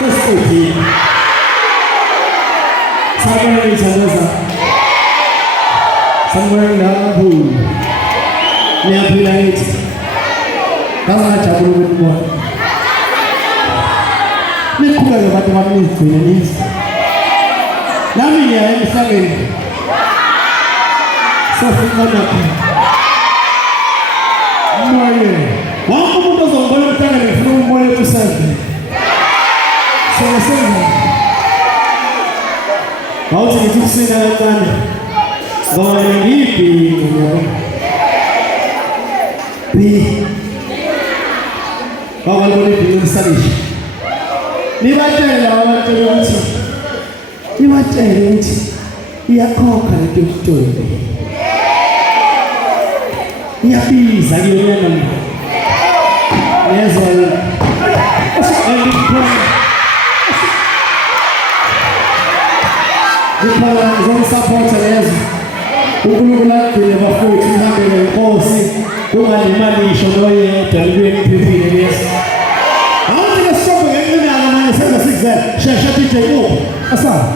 sesiqedile sabona ithandaza somewhere lapho niyaphila yithi bangajabula ukubona niqhubeke abantu baminizigcine nithi nami ngiya emhlabeni sofika lapho moye wonke umuntu ozongibona emhlabeni ufuna umoya ekusasa sesenza awuthi ngithi kusina kancane ngoba ngiyibhinqa baba lona ibhinqa lisalisha nibatshele abantu ukuthi nibatshele ukuthi iyakhokha lento yokuthola iyabiza kuyona yezwa Ngiphala ngizomsupport lezo uNkulunkulu agcine bafowethu ihambele inkosi kungalimali ngisho noyedwa libuyephiphile leso awuthi ngesishopho ngencane manje senza sikuzela shesha DJ Asa